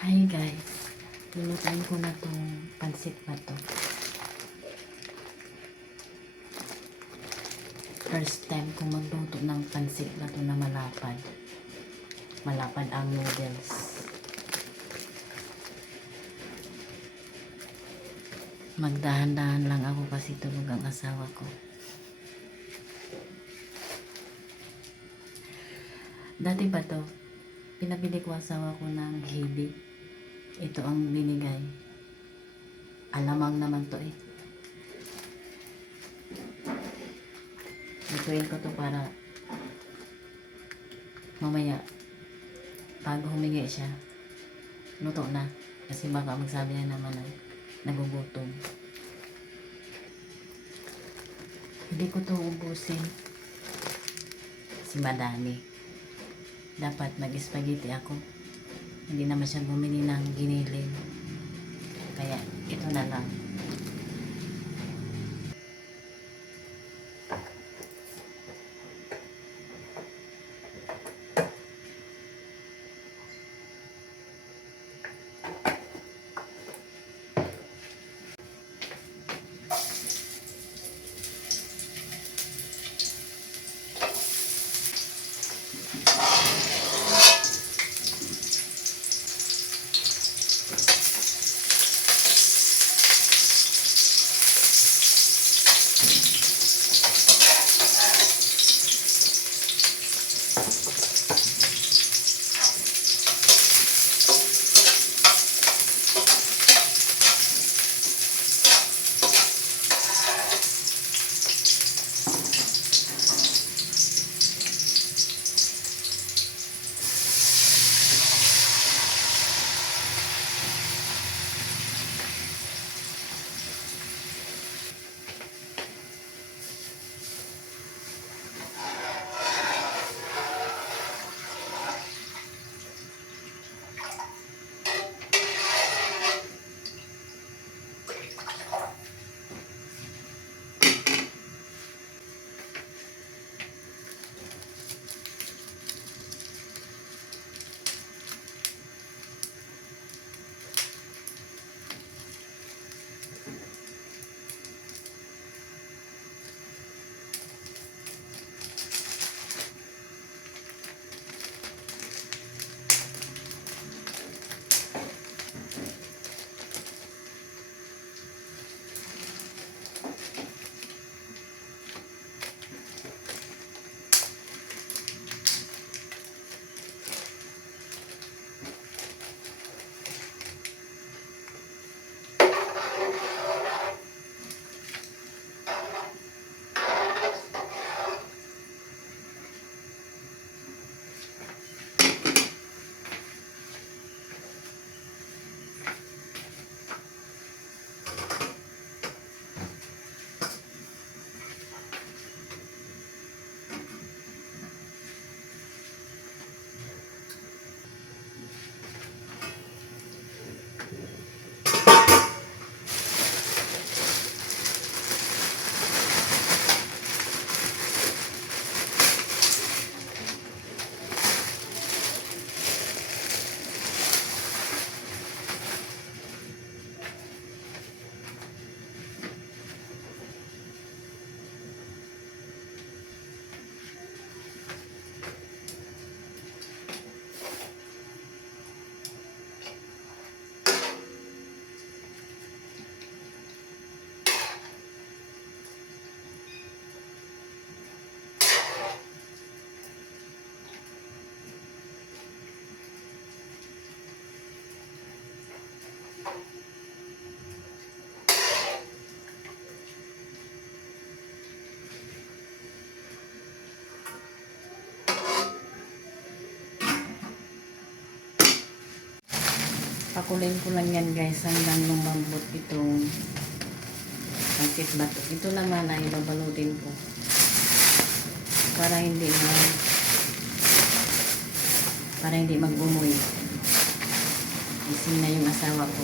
Hi guys, lulutuin ko na tong pansit na to. First time kong magluto ng pansit na to na malapad. Malapad ang noodles. Magdahan-dahan lang ako kasi tulog ang asawa ko. Dati pa to, pinabili ko asawa ko ng hibi. Ito ang binigay. Alamang naman to eh. Lutuin ko to para mamaya pag humingi siya, luto na. Kasi baka magsabi na naman na nagugutom. Hindi ko to ubusin kasi madami. Dapat mag-spaghetti ako. Hindi naman siya bumili ng giniling. Kaya ito na lang. Pakulin ko lang yan guys hanggang lumambot itong pansit bato. Ito naman ay babalutin ko para hindi mag-umoy. Gising na yung asawa ko.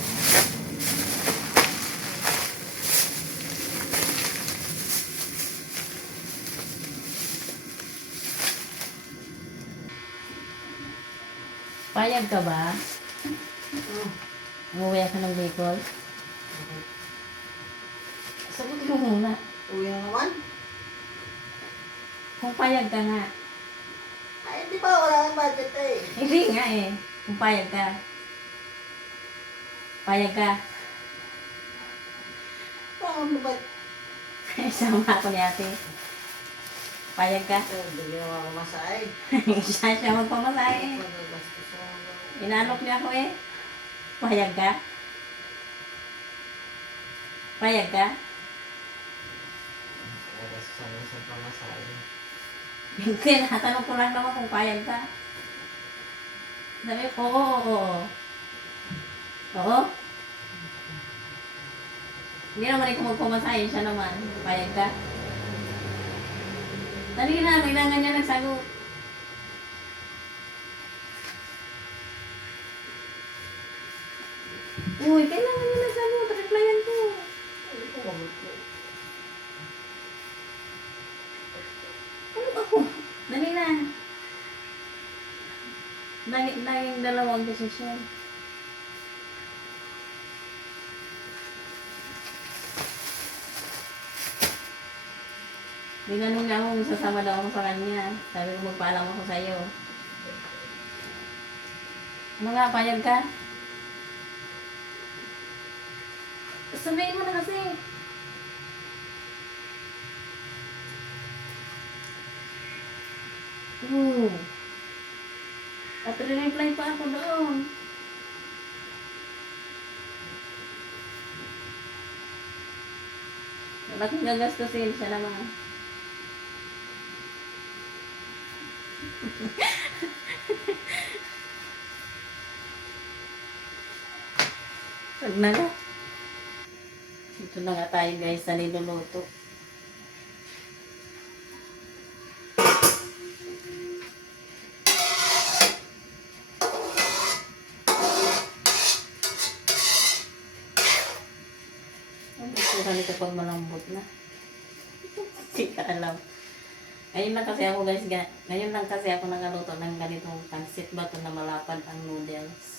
Payag ka ba? Umuwi ako ng Bicol. Sagutin mo muna. Uwi na naman. Kung payag ka nga. Ay, di ba wala kang budget eh. Hindi nga eh. Kung payag ka. Payag ka. Paano ba? Isama ako ni ate. Payag ka. Hindi naman ako masay. Siya magpamasahe. Inalok niya ako eh. Payag ka. Payag ka. Hindi, natanong ko lang naman kung payag ka. Sabi ko, oo. Oo? Hindi naman ikaw magpamasahe, siya naman. Payag ka. Dali na, kailangan niya nagsagot. Uy, kailangan niya nagsagot. Replyan ko. Ano ba ko? Dali na. Naging dalawang desisyon. Dinanong niya ako kung sasama daw ako sa kanya. Sabi ko magpaalam ako sa'yo. Ano nga, payag ka? Sabihin mo na kasi. At re-reply pa ako doon. Malaking gagastusin siya naman. Wag na nga. Ito na nga tayo guys sa niluluto. Ang gusto nito pag malambot na. Hindi ka alam. Ngayon lang kasi ako guys, ngayon lang kasi ako nagaluto ng ganitong pansit bato na malapad ang noodles.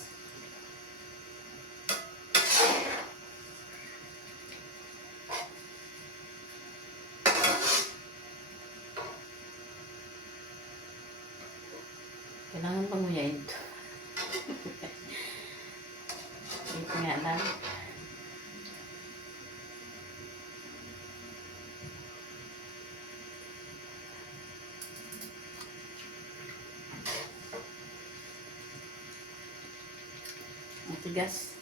Kailangan pang nguyain ito. Ito nga lang. Ang tigas.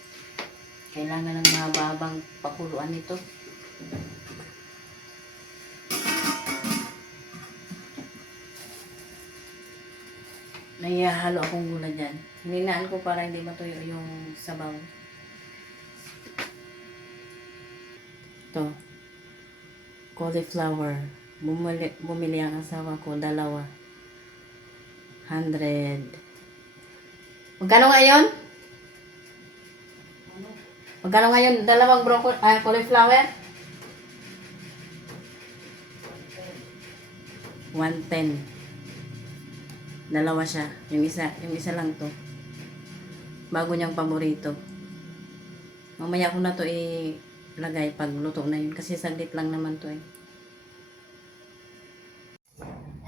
Kailangan ng mahabang pakuluan ito. Naihahalo akong gula dyan. Hininaan ko para hindi matuyo yung sabaw. Ito. Cauliflower. Bumili ang asawa ko. Dalawa. 100. Magkano ngayon? Magkano ngayon? Dalawang cauliflower? 110. Dalawa siya. Yung isa lang to. Bago niyang paborito. Mamaya ko na to ilagay pag luto na yun. Kasi saglit lang naman to eh.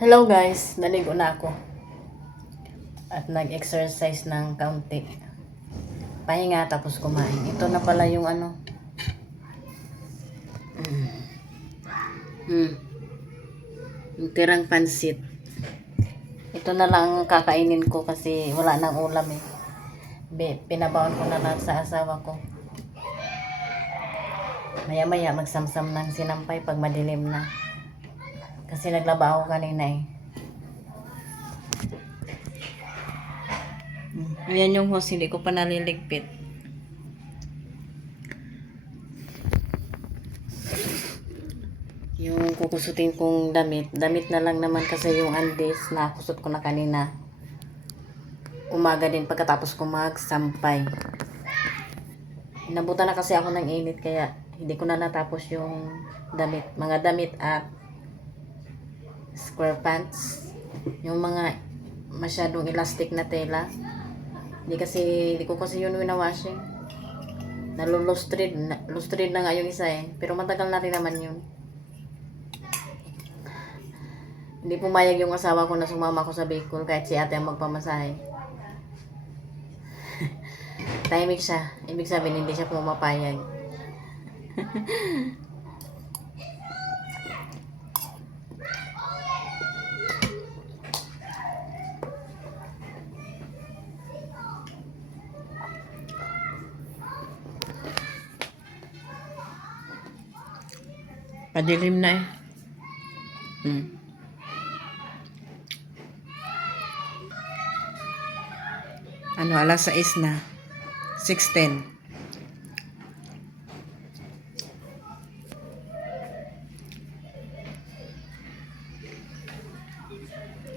Hello guys. Naligo na ako. At nag-exercise ng kaunti. Pahinga tapos kumain. Ito na pala yung ano. Yung tirang pansit. Ito na lang ang kakainin ko kasi wala nang ulam eh. Pinabaon ko na lang sa asawa ko. Maya-maya magsamsam ng sinampay pag madilim na. Kasi naglaba ako kanina eh. Ayan yung hose, hindi ko pa naliligpit. Yung kukusutin kong damit na lang naman kasi yung undies na kusot ko na kanina. Umaga din pagkatapos ko magsampay. Inabutan na kasi ako ng init kaya hindi ko na natapos yung damit. Mga damit at square pants. Yung mga masyadong elastic na tela. Hindi ko kasi yun winawashing. Lustrid na nga yung isa eh. Pero matagal na rin naman yun. Hindi pumayag yung asawa ko na sumama ko sa Bicol kahit si ate ang magpamasahe. Tahimik siya. Ibig sabihin hindi siya pumapayag. Padilim na eh. Alas 6 na. 6:10.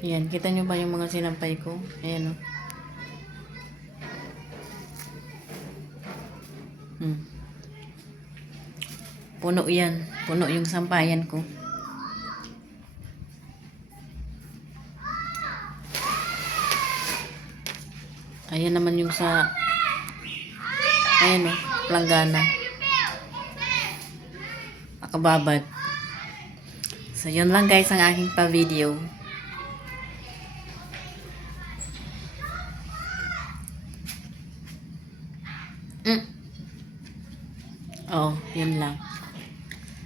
Yan, kita nyo ba yung mga sinampay ko? Ayan o. Puno yan. Puno yung sampayan ko. Ayan naman yung sa ayan o, planggana. Akababad. So, yun lang guys ang aking pa-video. Oh, yun lang.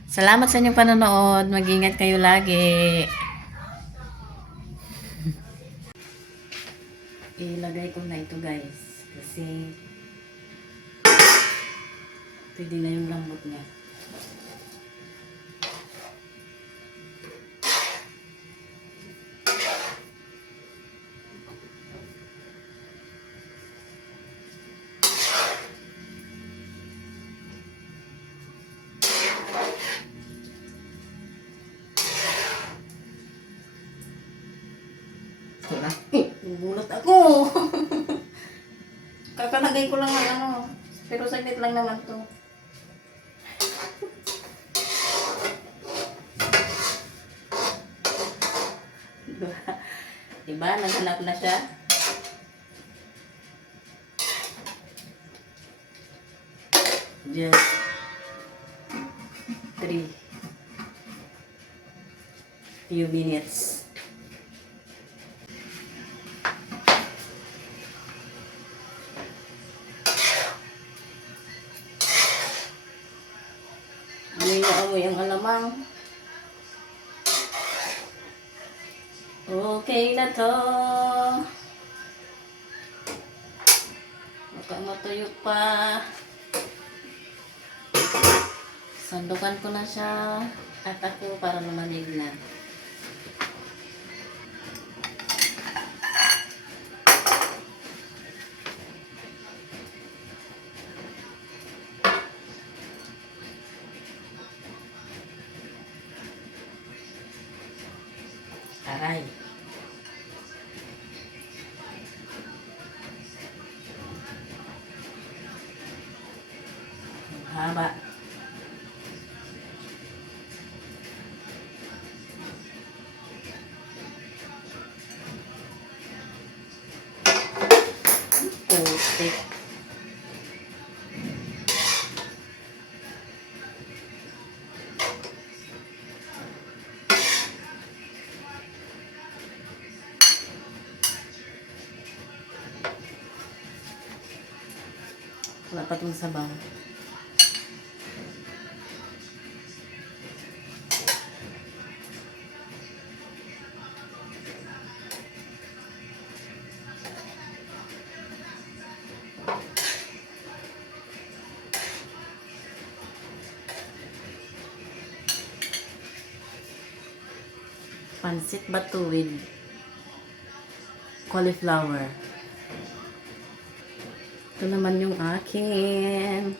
Salamat sa inyong panonood. Mag-ingat kayo lagi. Ilagay ko na ito guys. Kasi pwede na yung lambot niya. Gugulat ako. Kakalagay ko lang ng ano. Pero saglit lang naman to. Diba? Naghanap na siya. Just 3 few minutes. Amoy na amoy ang alamang. Okay na to. Baka matuyo pa. Sandukan ko na siya. At ako para lumanig na. Aray. Haba. Putik. Wala pa itong sabaw. Pansit bato with cauliflower. Ito naman yung akin.